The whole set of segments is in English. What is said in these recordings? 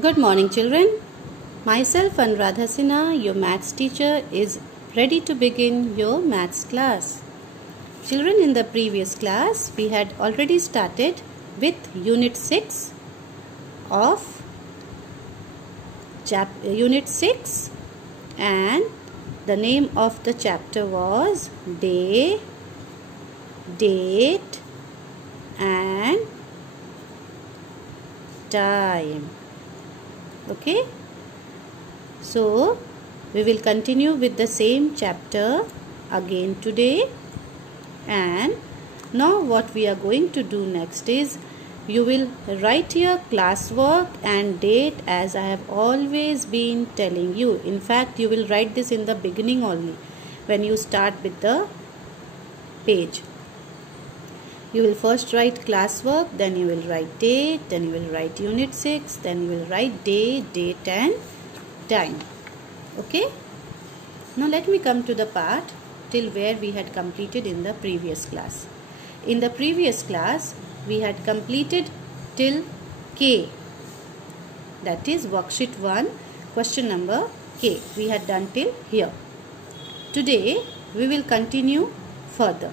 Good morning, children. Myself, Anuradha Sinha, your maths teacher, is ready to begin your maths class. Children, in the previous class, we had already started with Unit 6 of Unit 6, and the name of the chapter was Day, Date and Time. Okay, so we will continue with the same chapter again today. And now what we are going to do next is you will write your classwork and date as I have always been telling you. In fact, you will write this in the beginning only when you start with the page. You will first write classwork, then you will write date, then you will write Unit 6, then you will write day, date and time. Okay? Now let me come to the part till where we had completed in the previous class. In the previous class, we had completed till K. That is worksheet 1, question number K. We had done till here. Today, we will continue further.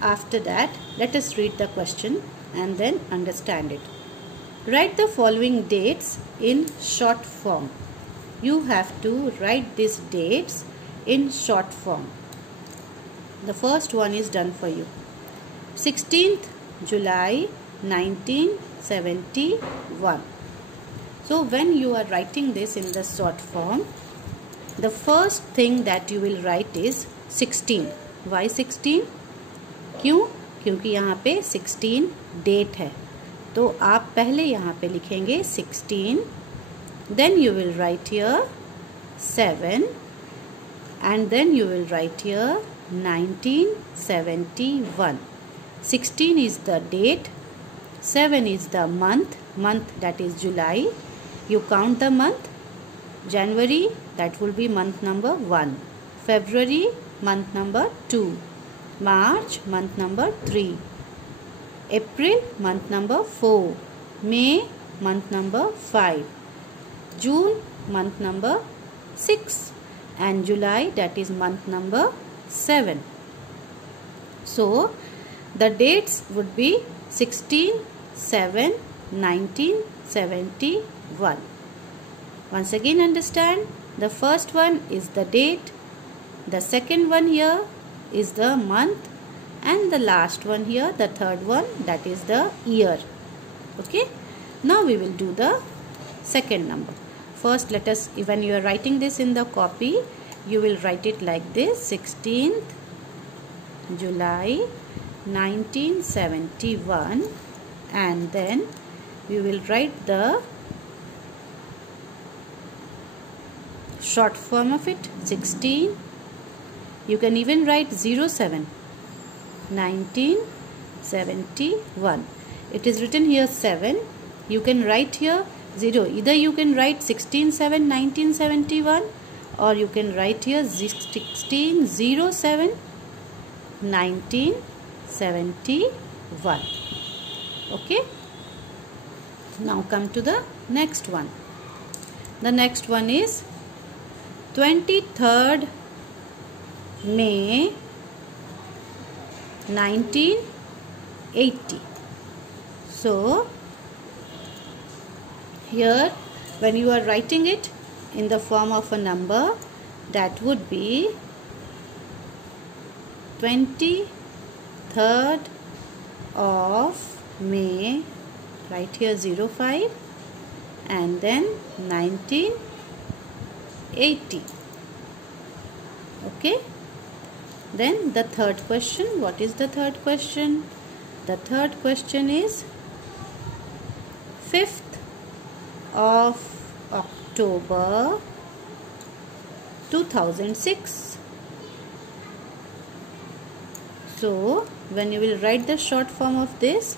After that, let us read the question and then understand it. Write the following dates in short form. You have to write these dates in short form. The first one is done for you. 16th July 1971. So when you are writing this in the short form, the first thing that you will write is 16. Why 16? क्यों? क्योंकि यहाँ पे 16 date है, तो आप पहले यहाँ पे लिखेंगे 16, then you will write here 7 and then you will write here 1971. 16 is the date, 7 is the month that is July. You count the month. January, that will be month number 1. February, month number 2. March, month number 3. April, month number 4. May, month number 5. June, month number 6. And July, that is month number 7. So, the dates would be 16/7/1971. Once again understand, the first one is the date, the second one here is the month, and the last one here, the third one, that is the year. Okay, now we will do the second number. First, let us, when you are writing this in the copy, you will write it like this: 16th July 1971, and then we will write the short form of it, 16. You can even write 07 1971. It is written here 7. You can write here 0. Either you can write 16/7/1971 or you can write here 16/07/1971. Okay. Now come to the next one. The next one is 23rd May 1980. So here when you are writing it in the form of a number, that would be 23rd of May, right here 05, and then 1980. Okay. Then the third question. What is the third question? The third question is 5th of October 2006. So when you will write the short form of this,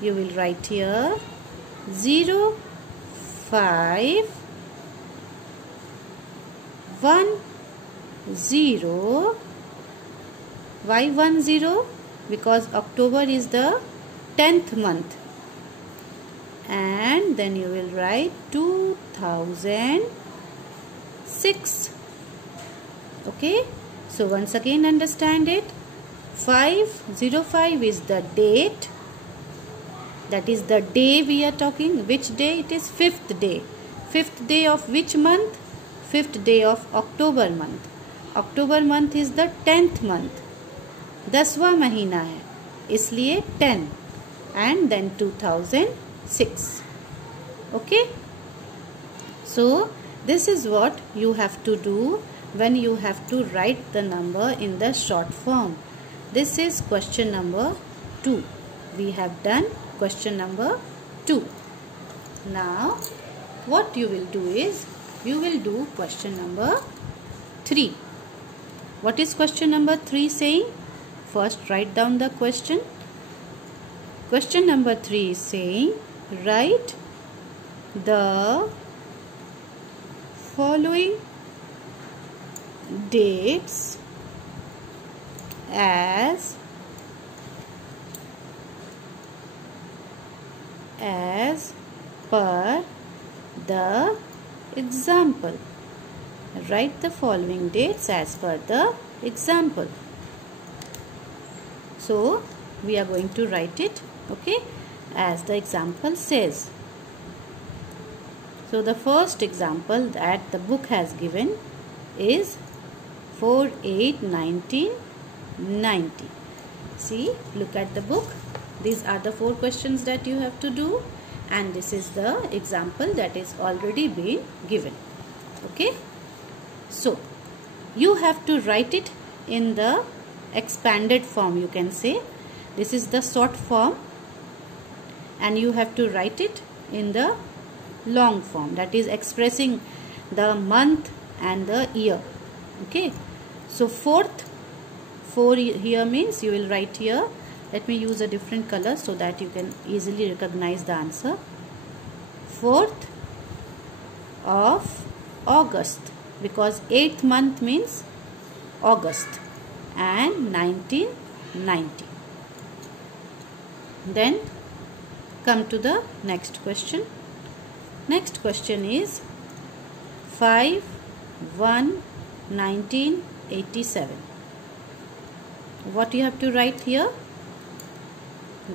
you will write here 0510. Why 10? Because October is the 10th month and then you will write 2006. Okay, so once again understand it. 505 is the date, that is the day we are talking. Which day? It is 5th day. 5th day of which month? 5th day of October month. October month is the 10th month, 10वां महीना है, इसलिए 10 and then 2006. Okay, so this is what you have to do when you have to write the number in the short form. This is question number 2. We have done question number 2. Now what you will do is you will do question number 3. What is question number 3 saying? First write down the question. Question number 3 is saying write the following dates as per the example. Write the following dates as per the example. So we are going to write it, okay, as the example says. So the first example that the book has given is 4/8/1990. See, look at the book. These are the 4 questions that you have to do, and this is the example that is already been given. Okay, so you have to write it in the expanded form, you can say. This is the short form, and you have to write it in the long form, that is expressing the month and the year. Okay, so 4 here means you will write here. Let me use a different color so that you can easily recognize the answer. 4th of August, because 8th month means August, and 1990. Then come to the next question. Next question is 5/1/1987. What you have to write here?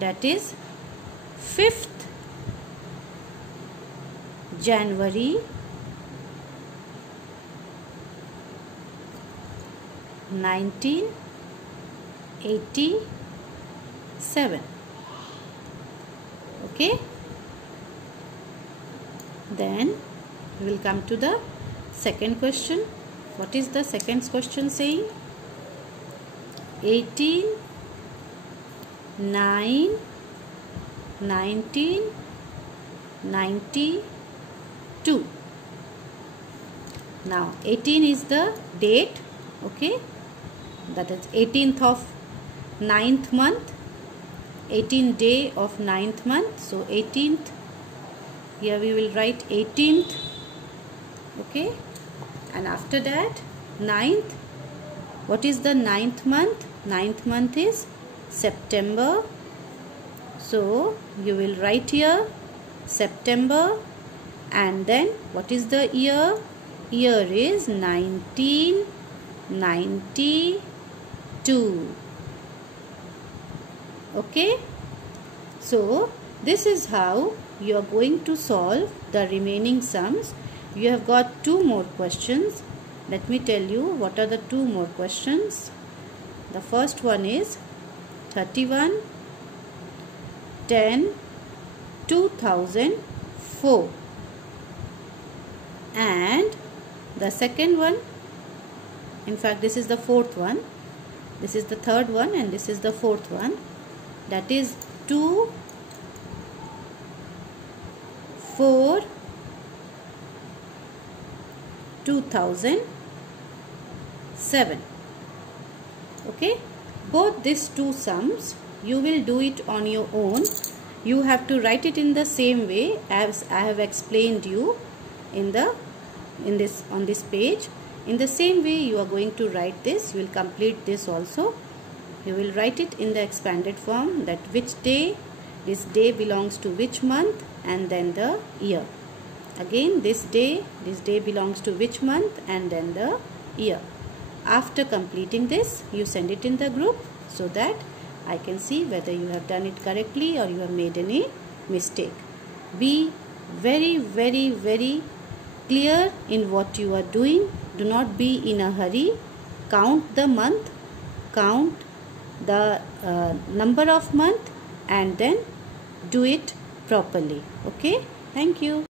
That is 5th January 1987. Okay, then we will come to the second question. What is the second question saying? 18/9/1992. Now 18 is the date, okay, that is 18th of 9th month, 18th day of 9th month. So 18th, here we will write 18th, okay, and after that 9th. What is the 9th month? 9th month is September. So you will write here September, and then what is the year? Year is 1992. Okay, so this is how you are going to solve the remaining sums. You have got 2 more questions. Let me tell you what are the 2 more questions. The first one is 31/10/2004, and the second one, in fact this is the 4th one, this is the 3rd one, and this is the 4th one, that is 2/4/2007. Okay, both these 2 sums you will do it on your own. You have to write it in the same way as I have explained you on this page. In the same way you are going to write this. You will complete this also. You will write it in the expanded form, that which day, this day belongs to which month, and then the year. Again this day belongs to which month, and then the year. After completing this, you send it in the group so that I can see whether you have done it correctly or you have made any mistake. Be very, very, very clear in what you are doing. Do not be in a hurry. Count the month, count the number of month, and then do it properly. Okay? Thank you.